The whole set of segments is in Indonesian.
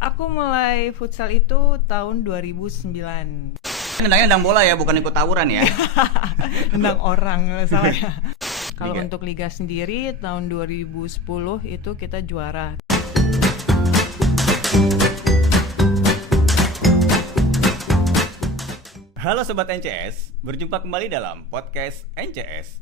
Aku mulai futsal itu tahun 2009. Nendang bola ya, bukan ikut tawuran ya. Nendang orang, salah ya. Kalau Liga. untuk liga sendiri tahun 2010 itu kita juara. Halo Sobat NCS, berjumpa kembali dalam podcast NCS.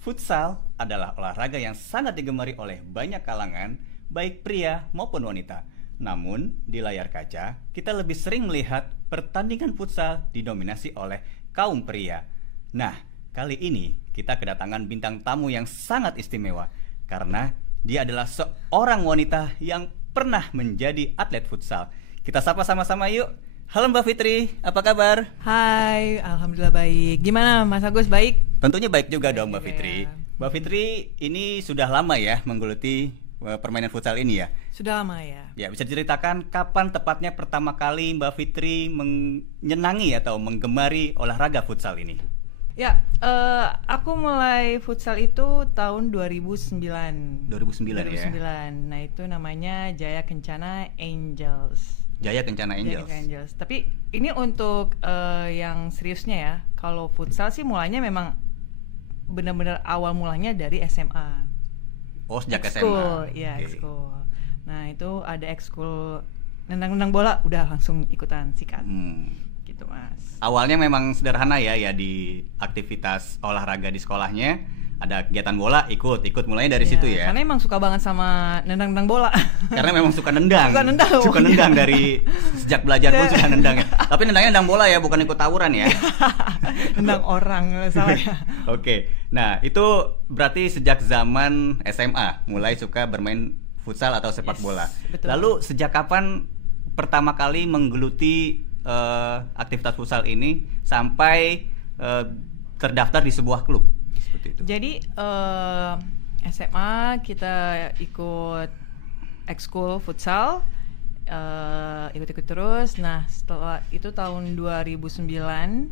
Futsal adalah olahraga yang sangat digemari oleh banyak kalangan, baik pria maupun wanita. Namun, di layar kaca, kita lebih sering melihat pertandingan futsal didominasi oleh kaum pria. Nah, kali ini kita kedatangan bintang tamu yang sangat istimewa karena dia adalah seorang wanita yang pernah menjadi atlet futsal. Kita sapa sama-sama yuk. Halo Mbak Fitri, apa kabar? Hai, alhamdulillah baik. Gimana Mas Agus, baik? Tentunya baik juga dong Mbak juga Fitri. ya. Mbak Fitri ini sudah lama ya menggeluti permainan futsal ini ya? Sudah lama ya. Ya, bisa diceritakan kapan tepatnya pertama kali Mbak Fitri menyenangi atau menggemari olahraga futsal ini? Ya, aku mulai futsal itu tahun 2009. 2009 ya? 2009. Nah, itu namanya Jaya Kencana Angels. Jaya Kencana Jaya Angels. Kencana Angels. Tapi ini untuk yang seriusnya ya. Kalau futsal sih mulainya memang benar-benar awal mulanya dari SMA. Oh, sejak Ekskul, SMA. iya Oke. ekskul. Nah, itu ada ekskul nendang-nendang bola, udah langsung ikutan sikat. Gitu, Mas. Awalnya memang sederhana ya di aktivitas olahraga di sekolahnya. Ada kegiatan bola, ikut mulainya dari situ ya. Karena emang suka banget sama nendang-nendang bola. Karena memang suka nendang. Suka nendang. Dari sejak belajar pun sudah nendang ya. Tapi nendangnya nendang bola ya, bukan ikut tawuran ya. Nendang orang, salah ya. Oke. Nah, itu berarti sejak zaman SMA mulai suka bermain futsal atau sepak Yes, bola. betul. Lalu sejak kapan pertama kali menggeluti aktivitas futsal ini sampai terdaftar di sebuah klub? Seperti itu. Jadi SMA kita ikut ekskul futsal, ikut-ikut terus. Nah, setelah itu tahun 2009.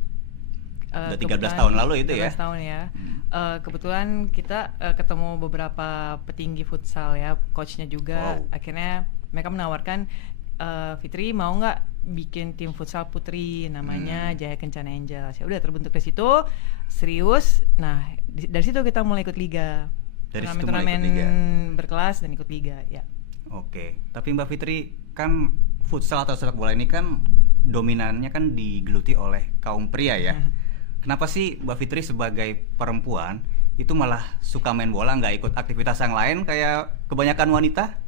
Udah 13 tahun lalu itu ya? 13 tahun ya. Kebetulan kita ketemu beberapa petinggi futsal ya, coachnya juga. Wow. Akhirnya mereka menawarkan, Fitri mau nggak bikin tim futsal putri namanya Jaya Kencana Angels. Ya udah terbentuk dari situ, serius. Nah, dari situ kita mulai ikut liga. Dari situ mulai ikut Turnamen liga. berkelas dan ikut liga ya. Oke. Tapi Mbak Fitri, kan futsal atau sepak bola ini kan dominannya kan digeluti oleh kaum pria ya. Kenapa sih Mbak Fitri sebagai perempuan itu malah suka main bola, nggak ikut aktivitas yang lain kayak kebanyakan wanita?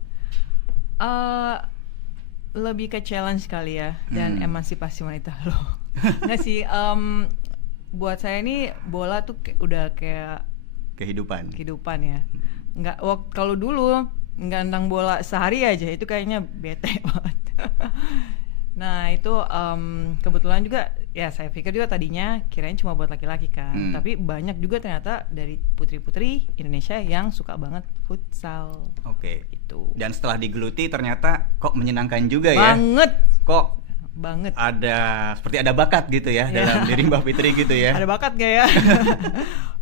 Lebih ke challenge kali ya, dan emansipasi wanita loh. Nggak sih, buat saya ini bola tuh udah kayak Kehidupan. ya. Nggak, kalau dulu nggak nendang bola sehari aja itu kayaknya bete banget. Nah itu kebetulan juga ya, saya pikir juga tadinya kirain cuma buat laki-laki kan, tapi banyak juga ternyata dari putri-putri Indonesia yang suka banget futsal. Oke. Itu Dan setelah digeluti ternyata kok menyenangkan juga ya. banget Kok banget. seperti ada bakat gitu ya dalam diri Mbak Fitri gitu ya. Ada bakat gak ya?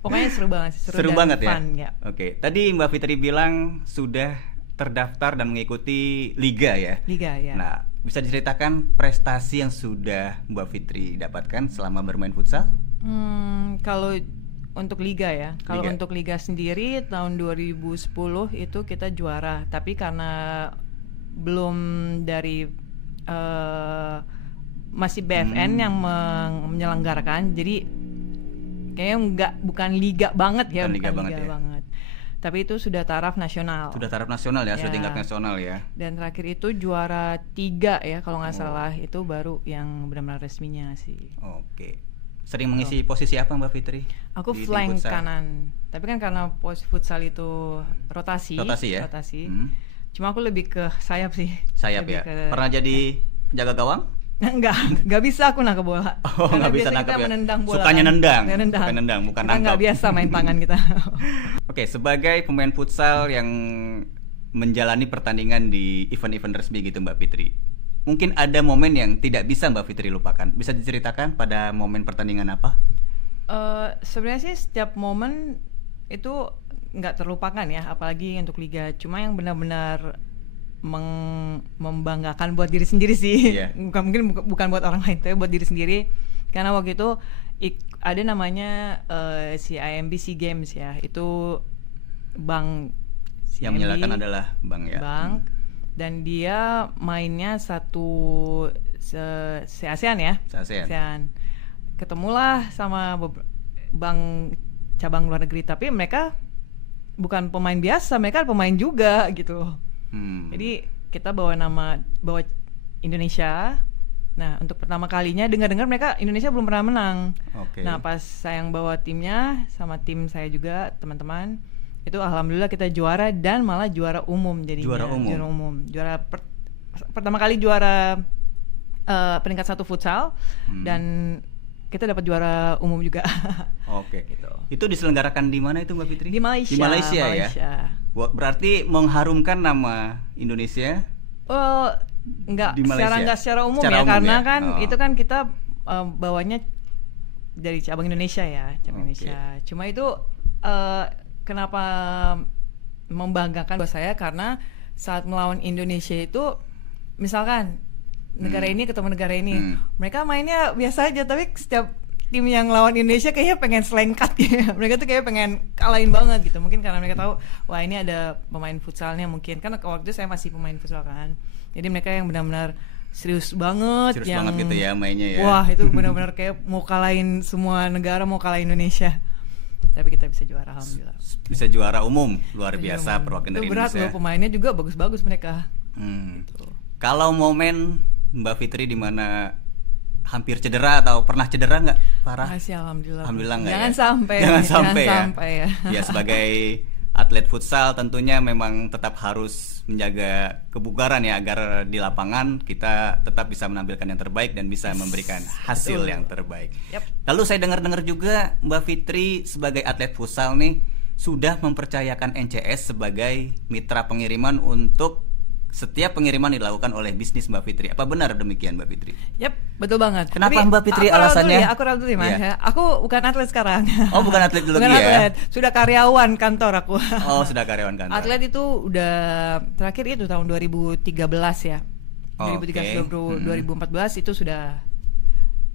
Pokoknya seru banget sih, Seru dan banget ya. fun, ya. Oke. Tadi Mbak Fitri bilang sudah terdaftar dan mengikuti liga ya. Liga ya. Nah, bisa diceritakan prestasi yang sudah Mbak Fitri dapatkan selama bermain futsal? Kalau untuk liga ya, kalau Liga. untuk liga sendiri tahun 2010 itu kita juara, tapi karena belum dari masih BFN yang menyelenggarakan, jadi kayaknya bukan liga banget ya, Bukan liga bukan banget liga ya. banget. Tapi itu sudah taraf nasional. Sudah taraf nasional ya, sudah Ya. tingkat nasional ya. Dan terakhir itu juara 3 ya kalau nggak salah, itu baru yang benar-benar resminya sih. Oke. Sering mengisi posisi apa Mbak Fitri? Aku di tim flank futsal? kanan. Tapi kan karena futsal itu rotasi Ya. Cuma aku lebih ke sayap sih. Sayap Lebih ya. Pernah jadi jaga gawang? Nggak bisa aku nangkep bola. Oh, Karena nggak bisa biasa nangkep kita ya. menendang bola. Sukanya kan. nendang. Nendang. Bukan nendang, bukan Kita nggak nangkep. biasa main tangan kita. Oke, sebagai pemain futsal yang menjalani pertandingan di event-event resmi gitu Mbak Fitri, mungkin ada momen yang tidak bisa Mbak Fitri lupakan. Bisa diceritakan pada momen pertandingan apa? Sebenarnya sih setiap momen itu nggak terlupakan ya, apalagi untuk liga. Cuma yang benar-benar membanggakan buat diri sendiri sih. Iya. bukan buat orang lain, tapi buat diri sendiri. Karena waktu itu ada namanya si IMB SEA Games ya, itu bank Yang menyalakan adalah bank ya. Bank. Dan dia mainnya satu se-ASEAN ya. Se-ASEAN. Ketemulah sama bank cabang luar negeri, tapi mereka bukan pemain biasa, mereka pemain juga gitu. Jadi kita bawa Indonesia. Nah, untuk pertama kalinya dengar-dengar mereka Indonesia belum pernah menang. Okay. Nah, pas saya yang bawa timnya sama tim saya juga, teman-teman, itu alhamdulillah kita juara dan malah juara umum jadinya. Juara umum. Pertama kali juara peringkat 1 futsal dan kita dapat juara umum juga. Oke. Gitu. Itu diselenggarakan di mana itu Mbak Fitri? Di Malaysia. Di Malaysia ya. Berarti mengharumkan nama Indonesia? Enggak secara umum ya, karena ya? Kan itu kan kita bawanya dari cabang Indonesia ya, Indonesia. Cuma itu kenapa membanggakan buat saya karena saat melawan Indonesia itu misalkan negara ini ketemu negara ini, mereka mainnya biasa aja, tapi setiap tim yang lawan Indonesia kayaknya pengen selengkat ya. Mereka tuh kayak pengen kalahin banget gitu. Mungkin karena mereka tahu wah ini ada pemain futsalnya mungkin. Karena waktu itu saya masih pemain futsal kan. Jadi mereka yang benar-benar serius banget gitu ya mainnya ya. Wah, itu benar-benar kayak mau kalahin semua negara, mau kalahin Indonesia. Tapi kita bisa juara alhamdulillah. Bisa juara umum, luar biasa perwakilan dari Indonesia. Itu berat loh, pemainnya juga bagus-bagus mereka. Gitu. Kalau momen Mbak Fitri di mana hampir cedera atau pernah cedera nggak parah? Masih alhamdulillah. Alhamdulillah nggak Jangan ya? sampai ya. Ya sebagai atlet futsal tentunya memang tetap harus menjaga kebugaran ya agar di lapangan kita tetap bisa menampilkan yang terbaik dan bisa memberikan hasil yang terbaik. Lalu saya dengar-dengar juga Mbak Fitri sebagai atlet futsal nih sudah mempercayakan NCS sebagai mitra pengiriman untuk setiap pengiriman dilakukan oleh bisnis Mbak Fitri. Apa benar demikian Mbak Fitri? Yap, betul banget. Kenapa Mbak Fitri alasannya? Aku ragu dulu ya, Mas. Yeah. Aku bukan atlet sekarang. Oh, bukan atlet dulu bukan ya? Atlet. Sudah karyawan kantor aku. Oh, sudah karyawan kantor. Atlet itu udah terakhir itu tahun 2013 ya. 2013 2014 itu sudah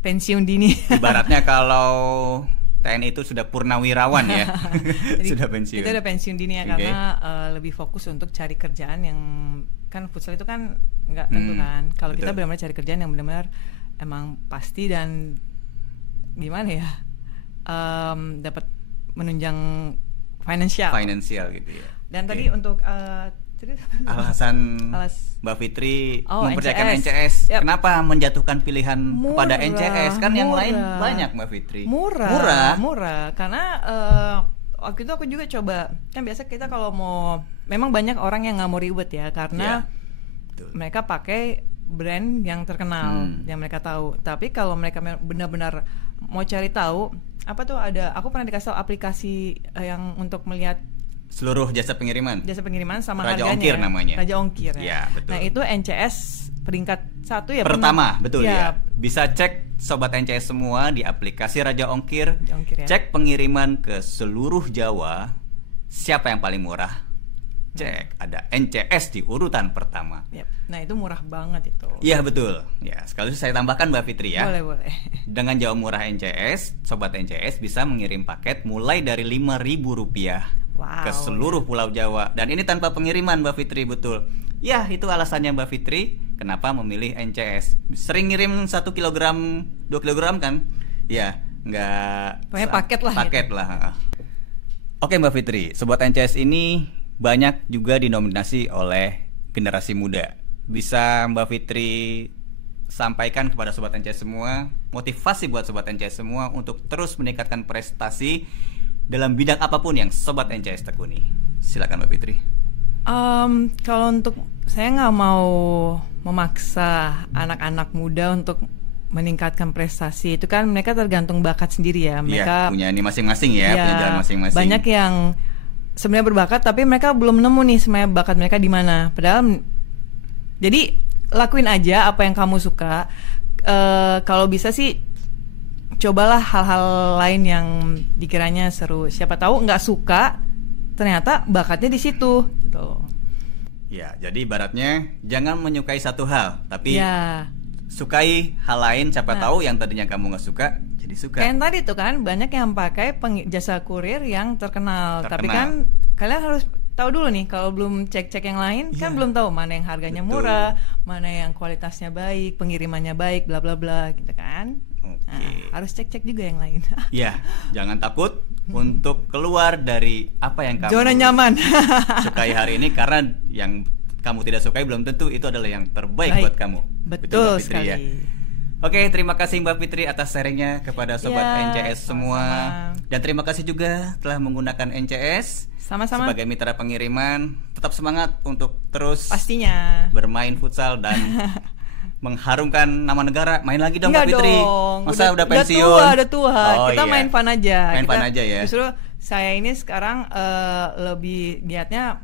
pensiun dini. Ibaratnya kalau TNI itu sudah purnawirawan ya. Sudah pensiun. Itu udah pensiun dini ya karena lebih fokus untuk cari kerjaan yang kan futsal itu kan nggak tentu kan. Kalau kita benar-benar cari kerjaan yang benar-benar emang pasti dan gimana ya dapat menunjang finansial gitu ya. Dan tadi untuk alasan Mbak Fitri mempercayakan NCS. Kenapa menjatuhkan pilihan kepada NCS? Kan yang lain banyak Mbak Fitri. Murah. Karena waktu itu aku juga coba. Kan biasa kita kalau mau, memang banyak orang yang nggak mau ribet ya, karena mereka pakai brand yang terkenal, yang mereka tahu. Tapi kalau mereka benar-benar mau cari tahu, apa tuh ada? Aku pernah dikasih tahu aplikasi yang untuk melihat seluruh jasa pengiriman sama Raja harganya. Ongkir namanya. Raja Ongkir ya. Betul. Nah itu NCS peringkat 1 ya. Pertama, betul ya. Bisa cek sobat NCS semua di aplikasi Raja Ongkir. Ya. Cek pengiriman ke seluruh Jawa. Siapa yang paling murah? Cek, ada NCS di urutan pertama. Nah itu murah banget itu. Iya betul. Ya sekaligus saya tambahkan Mbak Fitri ya. Boleh. Dengan jauh murah NCS, sobat NCS bisa mengirim paket mulai dari Rp5.000 ke seluruh Pulau Jawa. Dan ini tanpa pengiriman Mbak Fitri, betul. Ya itu alasannya Mbak Fitri kenapa memilih NCS. Sering ngirim 1 kilogram 2 kilogram kan? Ya nggak. Pokoknya paket lah. Oke Mbak Fitri, sobat NCS ini banyak juga dinominasi oleh generasi muda. Bisa Mbak Fitri sampaikan kepada sobat NCS semua, motivasi buat sobat NCS semua untuk terus meningkatkan prestasi dalam bidang apapun yang sobat NCS tekuni. Silakan Mbak Fitri. Kalau untuk saya nggak mau memaksa anak-anak muda untuk meningkatkan prestasi. Itu kan mereka tergantung bakat sendiri ya. Mereka punya ini masing-masing ya, punya jalan masing-masing. Banyak yang sebenarnya berbakat tapi mereka belum nemu nih sebenarnya bakat mereka di mana. Padahal jadi lakuin aja apa yang kamu suka. Kalau bisa sih cobalah hal-hal lain yang dikiranya seru. Siapa tahu nggak suka, ternyata bakatnya di situ gitu. Ya, jadi ibaratnya jangan menyukai satu hal, tapi Ya. sukai hal lain. Siapa Nah. tahu yang tadinya kamu nggak suka jadi suka. Kayak yang tadi tuh kan banyak yang pakai jasa kurir yang terkenal. Tapi kan kalian harus tahu dulu nih, kalau belum cek-cek yang lain kan belum tahu mana yang harganya Betul. murah, mana yang kualitasnya baik, pengirimannya baik, bla bla bla gitu kan. Oke. Nah, harus cek-cek juga yang lain. Ya, jangan takut untuk keluar dari apa yang kamu Zona nyaman. sukai hari ini, karena yang kamu tidak sukai belum tentu itu adalah yang terbaik Baik. buat kamu. Betul Mbak Fitri, sekali. ya. Oke, terima kasih Mbak Fitri atas sharingnya kepada Sobat Ya, NCS semua. sama-sama. Dan terima kasih juga telah menggunakan NCS Sama-sama. sebagai mitra pengiriman. Tetap semangat untuk terus Pastinya. bermain futsal dan mengharumkan nama negara. Main lagi dong Enggak Mbak Fitri. dong. Masa udah pensiun? Udah tua. Oh, Kita iya. main fun aja. Main Kita fun aja ya. Justru saya ini sekarang lebih niatnya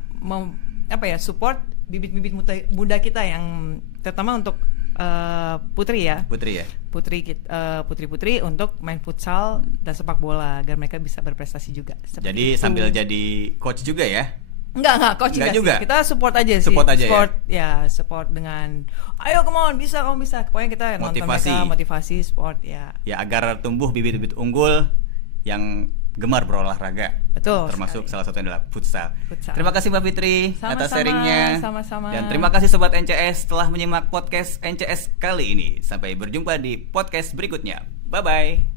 support bibit-bibit muda kita yang terutama untuk putri ya. Putri ya. Putri-putri untuk main futsal dan sepak bola agar mereka bisa berprestasi juga. Seperti Jadi itu. sambil jadi coach juga ya. Enggak, coach Enggak juga juga. sih. Kita support aja sih. Support aja support dengan ayo come on, kamu bisa. Pokoknya kita nonton Motivasi. mereka, motivasi, support ya. Ya, agar tumbuh bibit-bibit unggul yang gemar berolahraga. Betul Termasuk sekali. salah satunya adalah futsal. Futsal. Terima kasih Mbak Fitri Sama-sama, atas sharingnya. sama-sama. Dan terima kasih Sobat NCS telah menyimak podcast NCS kali ini. Sampai berjumpa di podcast berikutnya. Bye-bye.